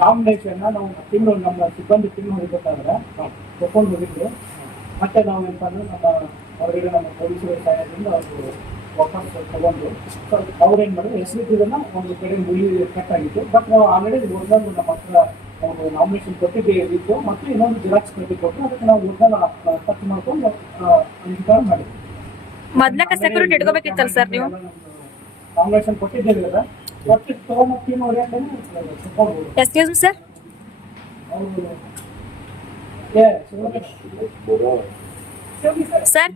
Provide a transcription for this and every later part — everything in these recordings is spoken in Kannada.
ನಾಮಿನೇಷನ್ ನಾವು ತಿಂಗಳು ನಮ್ಮ ಸಿಬ್ಬಂದಿ ತಿಂಗಳು ಹೊರಬೇಕಾದ್ರೆ ತಗೊಂಡು ಹೋಗಿದ್ರು. ಮತ್ತೆ ನಾವು ಏನಪ್ಪ ಅಂದ್ರೆ ನಮ್ಮ ಹೊರಗಡೆ ನಮ್ಮ ಪೊಲೀಸರ ಸಹಾಯದಿಂದ ಅವರು ವಾಪಸ್ ತಗೊಂಡು ಅವ್ರೇನು ಮಾಡಿದ್ರು ಹೆಸರಿದ್ದನ್ನ ಒಂದು ಕಡೆ ಮುಳಿ ಕಟ್ ಆಗಿತ್ತು. ಬಟ್ ನಾವು ಆಲ್ರೆಡಿ ಒರಿಜಿನಲ್ ನಮ್ಮ ಹತ್ರ ಒಂದು ನಾಮಿನೇಷನ್ ಕೊಟ್ಟಿದ್ದು ಮತ್ತು ಇನ್ನೊಂದು ಜಿರಾಕ್ಸ್ ಪ್ರತಿ ಕೊಟ್ಟು ಅದಕ್ಕೆ ನಾವು ಒರಿಜಿನಲ್ ಖರ್ಚು ಮಾಡ್ಕೊಂಡು ಅಂಗೀಕಾರ ಮಾಡಿದ್ವಿ. ಮೊದ್ಲಕ್ಕೆ ಸೆಕ್ಯೂರಿಟಿ ಇಟ್ಕೋಬೇಕಿತ್ತಲ್ಲ ಸರ್ ನೀವು? ನಾಮಿನೇಷನ್ ಕೊಟ್ಟಿದ್ದೇವೆ ಅದ ಒಟ್ಟು ತಗೊಂಡು ನೋಡಿ ಅಂತ excuse me sir. Sir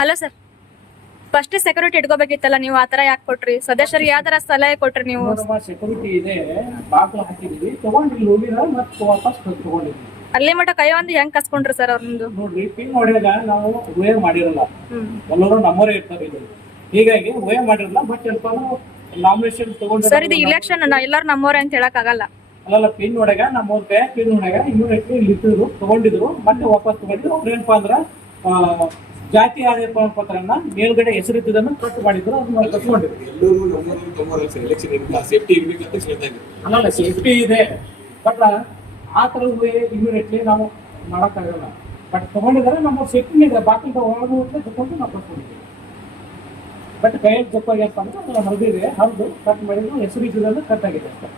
hello sir, first security ಇಟ್ಕೋಬೇಕಿತ್ತಲ್ಲ ನೀವು, ಆತರ ಯಾಕೆ ಕೊಟ್ರಿ? ಸದಸ್ಯರಿಗೆ ಯಾವ ತರ ಸಲಹೆ ಕೊಟ್ರಿ ನೀವು? ಸೆಕ್ಯೂರಿಟಿ ಇದೆ, ಬಾಗಿಲು ಹಾಕಿದ್ವಿ, ತಗೊಂಡ್ರಿ ಹೋಗಿರ ಮತ್ತೆ ವಾಪಸ್ ತಗೊಂಡಿದ್ವಿ. ಅಲ್ಲಿ ಮಟ್ಟ ಕೈ ಒಂದು ಹೆಂಗ್ ಕಸ್ಕೊಂಡ್ರಿ ಸರ್ ಅವ್ರದ್ದು? ನೋಡ್ರಿ, ಪಿನ್ ಹೊಡೆದಾಗ ನಾವು ವೇವ್ ಮಾಡಿರಲ್ಲ, ಎಲ್ಲರೂ ನಮ್ಮವರೇ ಇರ್ತಾರೆ. ಇದು ಹೀಗಾಗಿ ವೇವ್ ಮಾಡಿರಲ್ಲ. ಬಟ್ ಸ್ವಲ್ಪ ನಾಮಿನೇಷನ್ ತಗೊಂಡ್ರೆ ಸರ್ ಇದು ಇಲೆಕ್ಷನ್ ಎಲ್ಲರೂ ನಮ್ಮವರೇ ಅಂತ ಹೇಳಕ್ ಆಗಲ್ಲ. ಅಲ್ಲ, ಪಿನ್ ಹೊಡೆಗ ನಮ್ಮವ್ರ ಕೈ ಪಿನ್ ಹೊಡೆಗ ಇಮ್ಯುನಿಟಿ ಇಲ್ಲಿ ಇಟ್ಟಿದ್ರು, ತಗೊಂಡಿದ್ರು, ಮತ್ತೆ ವಾಪಸ್ ತಗೊಂಡಿದ್ರು. ಅವ್ರು ಏನಪ್ಪಾ ಅಂದ್ರ ಜಾತಿ ಆದಾಯ ಪತ್ರನ ಮೇಲ್ಗಡೆ ಹೆಸರಿದ್ದನ್ನು ಕಟ್ ಮಾಡಿದ್ರು, ಅದನ್ನ ತಗೊಂಡಿದ್ರು. ಅಲ್ಲ, ಸೇಫ್ಟಿ ಇದೆ, ಬಟ್ ಆ ತರ ಇಮ್ಯುನಿಟ್ಲಿ ನಾವು ಮಾಡಕ್ಕಾಗಲ್ಲ. ಬಟ್ ತಗೊಂಡಿದ್ರೆ ನಮ್ಮ ಸೇಫ್ಟಿ ಇದೆ, ಬಾಕಿ ಒಳಗೆ ತಗೊಂಡು ನಾವು ತಗೊಂಡಿದ್ದೀವಿ. ಬಟ್ ಕೈಯಲ್ಲಿ ಜಪ್ಪಾಗ್ಯಪ್ಪ ಅಂದ್ರೆ ಹರಿದಿದೆ, ಹರಿದು ಕಟ್ ಮಾಡಿದ್ರು, ಹೆಸರಿದ್ದನ್ನು ಕಟ್ ಆಗಿದೆ ಅಷ್ಟೇ.